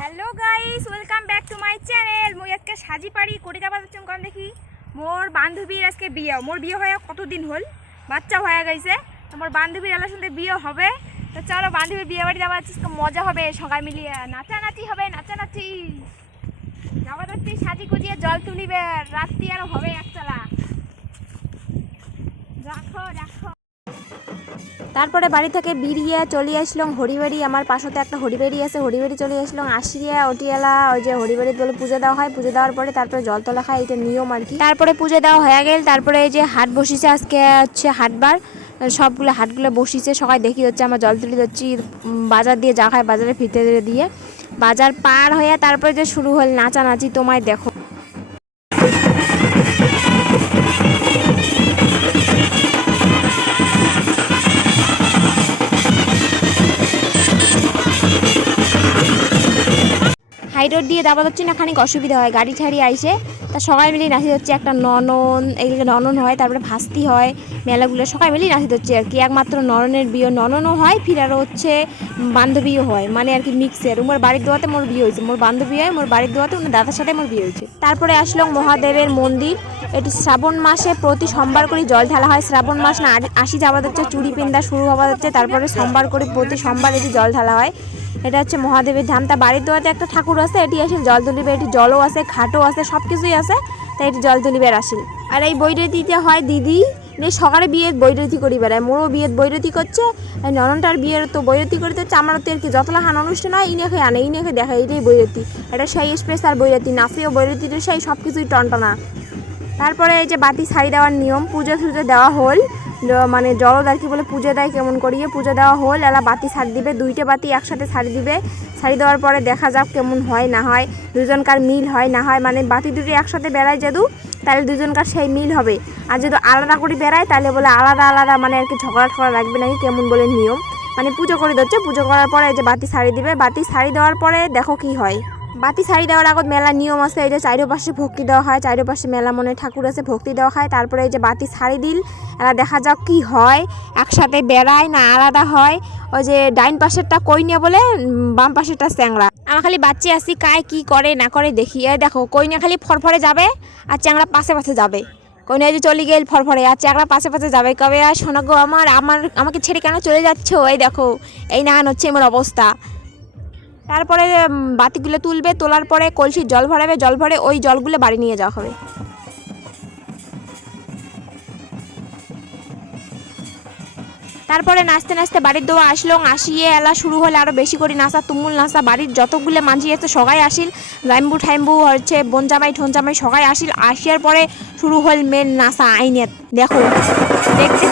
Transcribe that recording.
Hello guys welcome back to my channel. मुई आज के साजी पाड़ी कोटी जाबा जाচ্ছি কোন দেখি মোর বান্ধবীর আজকে বিয়ে। মোর বিয়ে হয়ে কতদিন হল, বাচ্চা হয়ে গেছে। তো মোর বান্ধবীর এলার সঙ্গে বিয়ে হবে। তো চলো বান্ধবীর বিয়ে বাড়ি যাওয়া আজকে মজা হবে, সবাই মিলিয়ে নাচানাচি হবে। নাচানাচি যাওয়া যাচ্ছি, সাজি গুজিয়ে জল তুলিবে, রাত্রি আরো হবে একচালা। রাখো রাখো। তারপরে বাড়ি থেকে বেরিয়ে চলে আসলাম হরিবাড়ি। আমার পাশতে একটা হরিবাড়ি আছে, হরিবাড়ি চলে আসলাম। আসিয়া ওটিয়ালা ওই যে হরিবাড়ি বলে পুজো দেওয়া হয়, পুজো দেওয়ার পরে তারপরে জল তোলা খায়, এটা নিয়ম আর কি। তারপরে পুজো দেওয়া হয়ে গেল। তারপরে এই যে হাট বসিছে, আজকে হচ্ছে হাটবার, সবগুলো হাটগুলো বসিছে। সবাই দেখি হচ্ছে আমার জল তুলি যাচ্ছি বাজার দিয়ে, যা খায় বাজারে ফিরতে দিয়ে বাজার পার হয়ে তারপরে যে শুরু হল নাচানাচি। তোমায় দেখো হাই রোড দিয়ে যাওয়া যাচ্ছে না, খানিক অসুবিধা হয়, গাড়ি ঠাড়ি আইসে। তা সবাই মিলেই নাচি হচ্ছে। একটা ননন, এইদিকে ননন হয়, তারপরে ভাস্তি হয়, মেলাগুলো সবাই মিলেই নাচি হচ্ছে আর কি। একমাত্র নননের বিয়ে, নননও হয় ফির আরও হচ্ছে বান্ধবীও হয়, মানে আর কি মিক্সের। মোর বাড়ির দোয়াতে মোর বিয়ে হয়েছে, মোর বান্ধবী হয় মোর বাড়ির দোয়াতে, ওনার দাদার সাথে মোর বিয়ে হয়েছে। তারপরে আসলো মহাদেবের মন্দির। এটি শ্রাবণ মাসে প্রতি সোমবার করে জল ঢালা হয়। শ্রাবণ মাস না আসি যাওয়া যাচ্ছে, চুরি পিন্দা শুরু হওয়া যাচ্ছে। তারপরে সোমবার করে প্রতি সোমবার এটি জল ঢালা হয়। এটা হচ্ছে মহাদেবের ধাম। তা বাড়ির দোয়াতে একটা ঠাকুর আছে, এটি আসিল জল তুলিবে। এটি জলও আছে, খাটও আছে, সব কিছুই আছে, তাই এটি জল তুলিবের আসিল। আর এই বৈরতিতে হয় দিদি সকালে বিয়ের বৈরতি করি বেড়ায়, মোরও বিয়ের বৈরতি করছে, নননটার বিয়ের তো বৈরতি করতে হচ্ছে। আমারও তো আর কি যতলা হান অনুষ্ঠান হয় ইনেকে আনে, ইনেকে দেখা, এটাই বৈরতি। এটা সেই স্পেশাল বৈরতি, নাচেও বৈরতিটা সেই, সব কিছুই টনটনা। তারপরে এই যে বাতি ছাড়ি দেওয়ার নিয়ম, পুজো টুজো দেওয়া হল, মানে জলদ আর কি বলে পুজো দেয় কেমন করিয়ে, পুজো দেওয়া হল। এলা বাতি ছাড়ি দিবে, দুইটা বাতি একসাথে ছাড়ি দিবে। ছাড়ি দেওয়ার পরে দেখা যাক কেমন হয় না হয়, দুজনকার মিল হয় না হয়। মানে বাতি দুটি একসাথে বেড়ায় যেদু, তাহলে দুজনকার সেই মিল হবে। আর যদি আলাদা করে বেড়ায় তাহলে বলে আলাদা আলাদা, মানে আর কি ঝগড়া ঠগড়া রাখবে নাকি কেমন বলে নিয়ম। মানে পুজো করে দিচ্ছে, পুজো করার পরে যে বাতি ছাড়ি দিবে, বাতি ছাড়ি দেওয়ার পরে দেখো কি হয়। বাতি ছাড়ি দেওয়ার আগত মেলা নিয়ম আছে, এই যে চারিপাশে ভক্তি দেওয়া হয়, চারিপাশে মেলা মনে ঠাকুর আছে, ভক্তি দেওয়া হয়। তারপরে এই যে বাতি ছাড়ি দিল, এরা দেখা যাক কি হয়, একসাথে বেড়ায় না আলাদা হয়। ওই যে ডাইন পাশেরটা কইনে বলে, বাম পাশেরটা চ্যাংড়া। আমার খালি বাচ্চা আসি কায় কি করে না করে দেখি। এই দেখো কইনে খালি ফরফরে যাবে আর চ্যাংড়া পাশে পাশে যাবে। কইনে যে চলে গেল ফরফরে, আর চ্যাংড়া পাশে পাশে যাবে। কবে আর শোনা গো আমাকে ছেড়ে কেন চলে যাচ্ছ, এই দেখো এই না হচ্ছে আমার অবস্থা। তারপরে বাতিগুলো তুলবে, তোলার পরে কলসির জল ভরাবে, জল ভরে ওই জলগুলো বাড়ি নিয়ে যাওয়া হবে। তারপরে নাচতে নাচতে বাড়ির দোয়া আসলো, আসিয়ে এলা শুরু হলে আরও বেশি করে নাচা, তুমুল নাচা। বাড়ির যতগুলো মাঝি আছে সবাই আসিল, লাইম্বু ঠাইম্বু হচ্ছে বনজামাই ঠনজামাই সবাই আসিল। আসিয়ার পরে শুরু হল মেন নাচা আইনের। দেখো দেখতে